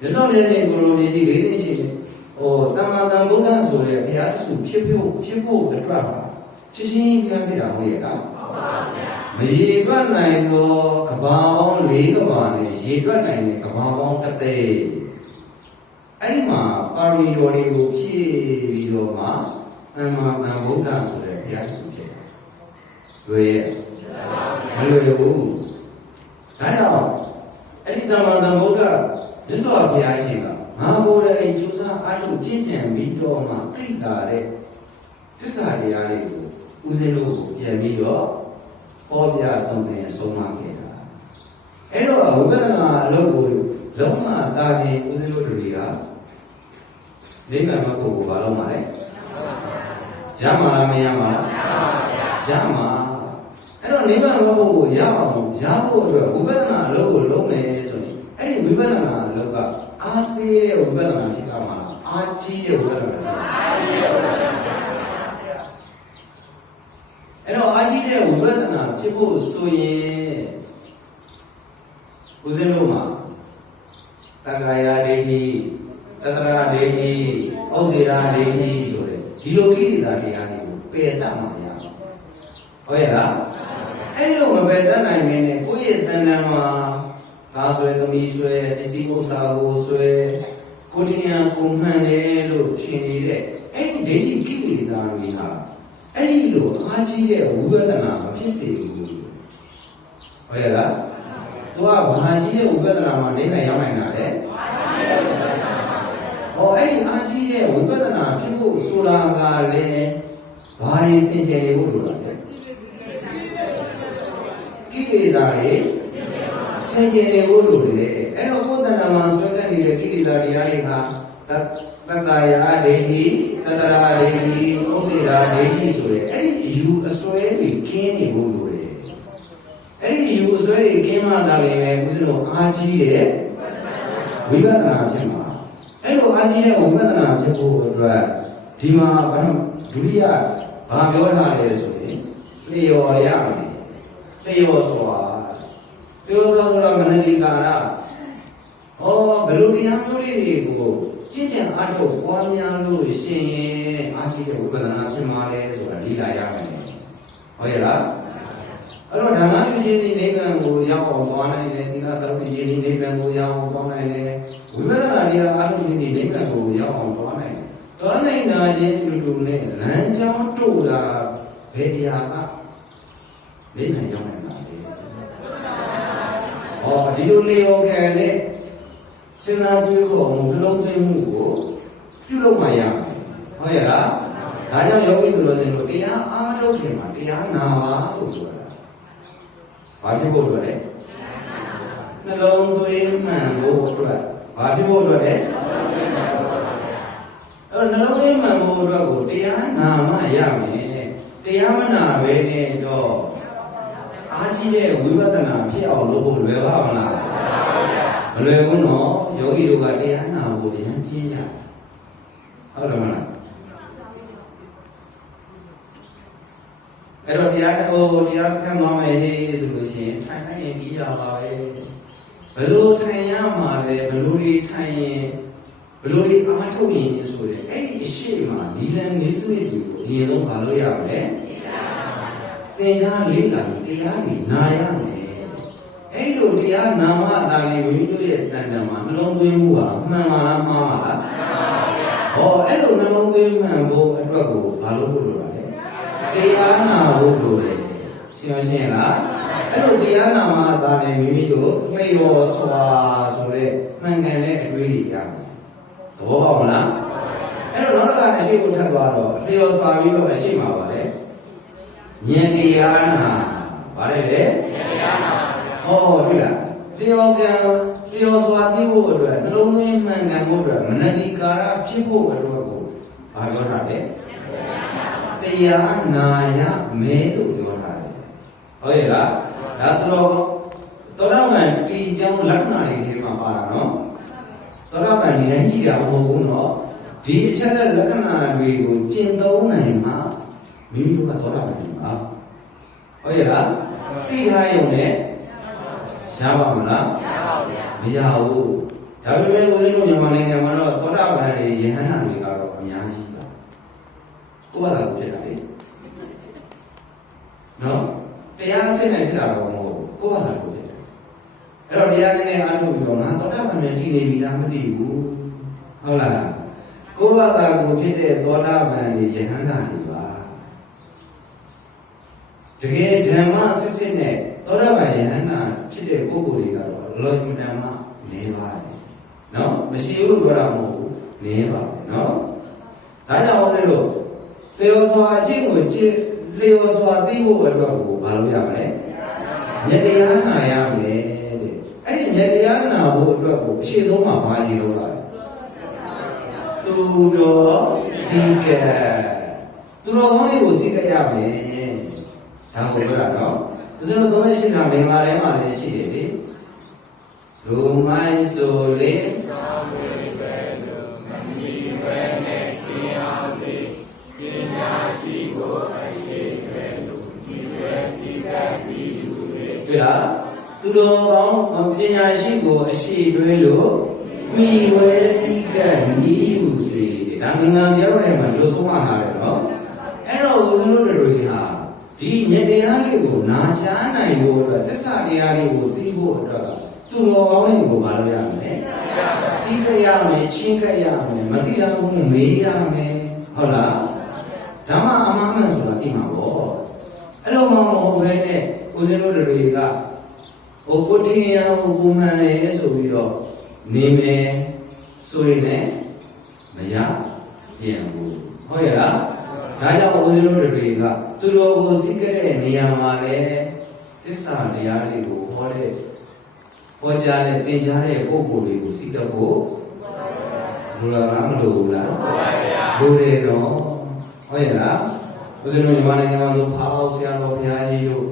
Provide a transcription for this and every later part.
မြတ်စွာဘုရားရဲ့ကိုရိုနီဒီလေးသိရှိတယ်ဟိုတမ္မာတန်ဗုဒ္ဓဆိုတဲ့ဘုရားတဆူဖြစ်ဖို့ဖြစ်ဖို့အတွက်ပါချစ်ချင်းဘုရားပြတာဟုတ်ရဲ့လားမရေတွက်နိုင်သောကဘာပေါင်း၄ကဘာနဲ့ရေတွက်နိုင်တဲ့ကဘာပေါင်းတစ်သိန်းအဲ့ဒီမှာပါရီတော်တွေကိုဖြည့်ပြီးတော့မှတမ္မာတန်ဗုဒ္ဓဆိုတဲ့ဘုရားတဆူဖြစ်တယ်လွယ်ရဲ့မလွယ်ဘူးဒါကြောင့်အဲ့ဒီတမ္မာတန်ဗုဒ္ဓ မြတ်စွာဘုရားရှင်ကငါကိုယ်တိုင်ကျူးစာအားထုတ်ကျင့်ကြံပြီးတော့မှသိတာတဲ့သစ္စာတရားတွေကိုဦးဇင်းတို့ကိုပြန်ပြီးတော့ဟောပြသုံးသင်ဆုံးမခဲ့တာအဲ့တော့ဝိပဿနာအလုပ်ကိုလုံးဝတာပြင်ဦးဇင်းတို့တွေကနိဗ္ဗာန်မဖို့ကိုဘာလို့မလဲရမှာလားမရမှာလားရမှာအဲ့တော့နိဗ္ဗာန်မဖို့ကိုရအောင်ရဖို့အတွက်ဝိပဿနာအလုပ်ကိုလုံးမယ်ဆိုရင် အဲ့ဒီဝိပဿနာအလုပ်ကအားသေးတဲ့ဝိပဿနာဖြစ်တာမှာအားကြီးတဲ့ဝိပဿနာဖြစ်တာအားကြီးတဲ့ဝိပဿနာအဲ့တော့အားကြီးတဲ့ဝိပဿနာဖြစ်ဖို့ဆိုရင်ဦးဇင်းတို့မှာတက္ကရာဒိဋ္ဌိတတရာဒိဋ္ဌိဩဇေရာဒိဋ္ဌိဆိုတဲ့ဒီလိုကိလေသာတရားတွေကိုပယ်တတ်မှရအောင်ဟုတ်ရဲ့လားအဲ့လိုမပယ်တတ်နိုင်မင်းနဲ့ကိုယ့်ရဲ့တဏ္ဍာမှာ ဒါဆွဲသမီးဆွဲပစ္စည်းဥစ္စာကိုဆွဲကိုယ်တရားကိုမှန်တယ်လို့ထင်နေတဲ့အဲ့ဒီဒိဋ္ဌိကိလေသာတွေဟာအဲ့ဒီလိုအားကြီးတဲ့ဝိပဿနာမဖြစ်စေဘူးဟုတ်ရဲ့လားသူကဘာကြီးတဲ့ဝိပဿနာမှာနေနိုင်ရောက်နိုင်တာလဲဟောအဲ့ဒီအားကြီးတဲ့ဝိပဿနာဖြစ်ဖို့ဆိုတာကလည်းဘာတွေစင်ကြယ်နေဖို့လိုတာလဲကိလေသာတွေ စင်ကြယ်နေဖို့လိုတယ်အဲ့တော့ကိုယ်တဏ္ဍာမှာဆွဲကပ်နေတဲ့ကိလေသာတရားတွေကသတ္တတရာဒိဋ္ဌိတတရာဒိဋ္ဌိဥစ္စေရာဒိဋ္ဌိဆိုတဲ့အဲ့ဒီအယူအစွဲတွေခင်းနေဖို့လိုတယ်အဲ့ဒီအယူအစွဲတွေကင်းမှသာလည်းပဲဦးဇင်းတို့အားကြီးတဲ့ဝိပဿနာဖြစ်မှာအဲ့လိုအားကြီးတဲ့ဝိပဿနာဖြစ်ဖို့အတွက်ဒီမှာဘာဒုတိယဘာပြောထားလဲဆိုရင်လျော်ရမယ်လျော်စွာ လျော်စွာဆိုတာမနတိကာရဩဘယ်လိုတရားမျိုးလေးတွေကိုကျင့်ကြံအားထုတ်ပွားများလို့ရှိရင်အားကြီးတဲ့ဝိပဿနာဖြစ်မှာလဲဆိုတာလေ့လာရမယ်ဟုတ်ရဲ့လားအဲ့တော့ဒါနပြုခြင်းဒီနိဗ္ဗာန်ကိုရောက်အောင်သွားနိုင်တယ်သီလစောင့်ခြင်းဒီနိဗ္ဗာန်ကိုရောက်အောင်သွားနိုင်တယ်ဝိပဿနာတရားအားထုတ်ခြင်းဒီနိဗ္ဗာန်ကိုရောက်အောင်သွားနိုင်တယ်သွားနိုင်တာချင်းအတူတူနဲ့လမ်းကြောင်းတို့တာဘယ်အရာကလိမ့်နိုင်ကြောင်းနိုင်တာ လဲဟောဒီလိုလေယောခံနဲ့စဉ်းစားကြည့်ဖို့မူလုံးသိမှုကိုပြုလုပ်မှရမယ်ဟုတ်ရဲ့လားဒါကြောင့်ယောဂီတို့လို့ဆိုလို့တရားအားမထုတ်ခင်မှာတရားနာပါလို့ဆိုတာဘာဖြစ်ဖို့အတွက်လဲနှလုံးသွင်းမှန်ဖို့အတွက်ဘာဖြစ်ဖို့အတွက်လဲအဲ့နှလုံးသွင်းမှန်ဖို့အတွက်ကိုတရားနာမှရမယ်တရားမနာပဲနဲ့တော့ အားကြီးတဲ့ဝိပဿနာဖြစ်အောင်လုပ်ဖို့လွယ်ပါမလားမလွယ်ဘူးနော်ယောဂီတို့ကတရားနာဖို့ရမ်းပြင်းကြဟုတ်တယ်မလားအဲ့တော့တရားဟိုတရားစခန်းသွားမယ်ဟေးဆိုလို့ရှိရင်ထိုင်နိုင်ရင်ပြီးရပါပဲဘလို့ထိုင်ရမှာလဲဘလို့ဒီထိုင်ရင်ဘလို့ဒီအားထုတ်ရင်ဆိုတဲ့အဲ့ဒီအရှိမနီလန်နေစနစ်တွေကိုအရင်ဆုံးမလုပ်ရမယ် သင်ကြားလေးလာတရားကြီးနာရမယ်အဲ့လိုတရားနာမှသာလေမိမိတို့ရဲ့တန်တန်မှာနှလုံးသွင်းမှုဟာမှန်ပါလားမှားပါလားမှန်ပါဗျာဟောအဲ့လိုနှလုံးသွင်းမှန်ဖို့အတွက်ကိုဘာလို့ဖို့လိုတာလဲတရားနာဖို့လိုတယ်ရှင်းမရှင်းလားအဲ့လိုတရားနာမှသာလေမိမိတို့လျော်စွာဆိုတဲ့မှန်ကန်တဲ့အတွေးတွေရမယ်သဘောပေါက်မလားအဲ့တော့နောက်တစ်ခါအရှိကိုထပ်သွားတော့လျော်စွာပြီးတော့အရှိမှာပါလေ ဉာဏ်တရားနာဗါတယ်လေဉာဏ်တရားနာဟောတွေ့လားလျော်ကံလျော်စွာသိဖို့အတွက်နှလုံးသွင်းမှန်ကန်ဖို့အတွက်မနတိကာရဖြစ်ဖို့အတွက်ကိုဘာပြောတာလဲတရားနာရမဲလို့ပြောတာလေဟုတ်ရဲ့လားဒါတော်တော်ရမန်တီကြောင်းလက္ခဏာတွေထဲမှာပါတာနော်တော်ရမန်ဒီတိုင်းကြည့်တာမဟုတ်ဘူးနော်ဒီအချက်နဲ့လက္ခဏာတွေကိုကျင့်သုံးနိုင်မှ မိမိတို့ကတော်ရမန်ဒီပါဟုတ်ရဲ့လားသိထားရုံနဲ့ရပါမလားမရဘူးဒါပေမဲ့ဦးဇင်းတို့မြန်မာနိုင်ငံမှာတော့သောတာပန်တွေယဟန္တာတွေကတော့အများကြီးပါကိုယ့်ဘာသာကိုဖြစ်တာလေနော်တရားအစစ်နဲ့ဖြစ်တာတော့မဟုတ်ဘူးကိုယ့်ဘာသာကိုဖြစ်တယ်အဲ့တော့တရားနည်းနည်းအားထုတ်ပြီးတော့ငါသောတာပန်နဲ့တည်နေပြီလားမသိဘူးဟုတ်လားကိုယ့်ဘာသာကိုဖြစ်တဲ့သောတာပန်တွေယဟန္တာတွေပါ တကယ်ဓမ္မစစ်စစ်နဲ့သောတာပန်ယဟန္တာဖြစ်တဲ့ပုဂ္ဂိုလ်တွေကတော့လောကဓမ္မနေပါတယ်နော်မရှိဘူးပြောတာမဟုတ်ဘူးနေပါတယ်နော်ဒါကြောင့်ဟောတယ်လို့လျော်စွာအကျင့်ကိုကျင့်လျော်စွာသိဖို့အတွက်ကိုမလုပ်ရမလဲမြတ်တရားနာရမယ်တဲ့အဲ့ဒီမြတ်တရားနာဖို့အတွက်ကိုအရှိဆုံးမှာဘာကြီးလို့လဲသူတော်စီကံသူတော်ကောင်းလေးကိုစီကံရမယ် ဒါကိုပြောတာနော်ဦးဇင်းတို့38နာမင်္ဂလာထဲမှာလည်းရှိတယ်လေလူမိုင်းဆိုလေတွေ့လားသူတော်ကောင်းပညာရှိကိုအရှိတွဲလို့မိဝဲစည်းကပ်နီးယူစေတဲ့ဒါမင်္ဂလာပြောတဲ့မှာလို့ဆုံးမထားတယ်နော်အဲ့တော့ဦးဇင်းတို့တွေဟာ ဒီမြတ်တရားလေးကိုနာကြားနိုင်ဖို့အတွက်သစ္စာတရားလေးကိုသိဖို့အတွက်သူတော်ကောင်းလေးကိုမလုပ်ရမလဲစီးကပ်ရမယ်ချင်းကပ်ရမယ်မတိရဘူးမေးရမယ်ဟုတ်လားဓမ္မအမှန်မှန်ဆိုတာသိမှာပေါ့အဲ့လိုမှမဟုတ်ဘဲနဲ့ဦးဇင်းတို့တွေကဟိုကိုထင်ရဟိုကိုမှန်တယ်ဆိုပြီးတော့နေမယ်ဆိုရင်လည်းမရပြန်ဘူးဟုတ်ရဲ့လား ဒါကြောင့်ဦးဇင်းတို့တွေကသူတော်ကိုစိတ်ကြတဲ့နေရာမှာလည်းသစ္စာတရားတွေကိုဟောတဲ့ဟောကြားတဲ့သင်ကြားတဲ့ပုဂ္ဂိုလ်တွေကိုစိတ်တော့ကိုလူလာမလို့ဘူးလားလူတယ်တော့ဟုတ်ရဲ့လားဦးဇင်းတို့မြန်မာနိုင်ငံမှာတို့ဖာအောင်ဆရာတော်ဘုရားကြီးတို့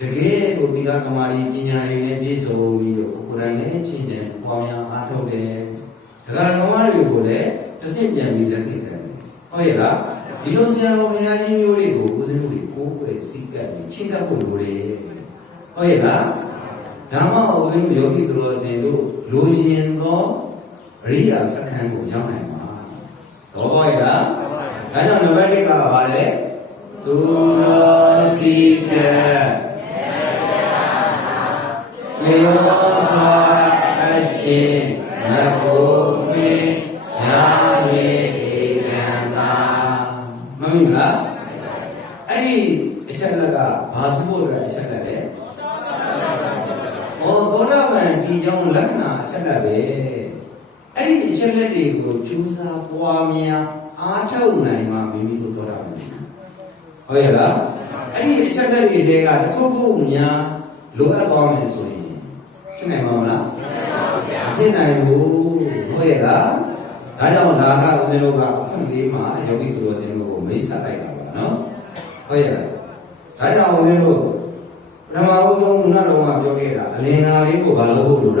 တကယ်ကိုသီလကမာရီပညာတွေနဲ့ပြည့်စုံပြီးတော့ကိုယ်တိုင်လည်းချင်းချင်းပေါင်းရအားထုတ်တယ်။ဒါကတော်မတွေကိုလည်းတစ်ဆင့်ပြန်ပြီးလက်ဆင့်ခံတယ်။ဟုတ်ရဲ့လား ဒီလိုဆရာတော်ဘုရားကြီးမျိုးတွေကိုဦးဇင်းတို့တွေကိုယ်ွယ်စိတ်ကပ်ပြီးချင်းကပ်ဖို့လိုတယ်။ဟုတ်ရဲ့လားဓမ္မဦးဇင်းတို့ယောဂီသူတော်စင်တို့လိုချင်သောအရိယာစက္ကန့်ကိုရောက်နိုင်ပါ။တော့ဟုတ်ရဲ့လားဒါကြောင့်နံပါတ်1ကပါလေသူတော်စီကံလျောစွာအချင်း သောတာပန်ဒီကြောင့်လက္ခဏာအချက်လက်ပဲအဲ့ဒီအချက်လက်တွေကိုကျူးစာပွားများအားထုတ်နိုင်မှမိမိကိုသောတာပန်ဟုတ်ရဲ့လားအဲ့ဒီအချက်လက်တွေတွေကတစ်ခုခုများလိုအပ်သွားမယ်ဆိုရင်ဖြစ်နိုင်မှာမလားမဖြစ်နိုင်ဘူးဟုတ်ရဲ့လားဒါကြောင့်ဒါကဦးဇင်းတို့ကအဖွင့်လေးမှာယောဂီသူတော်စင်တို့ကိုမိတ်ဆက်လိုက်တာပါနော်ဟုတ်ရဲ့လားဒါကြောင့်ဦးဇင်းတို့ ပထမဦးဆုံးခုနကတော့ပြောခဲ့တာအလင်္ကာလေးကိုဘာလို့ဖို့လိုတာ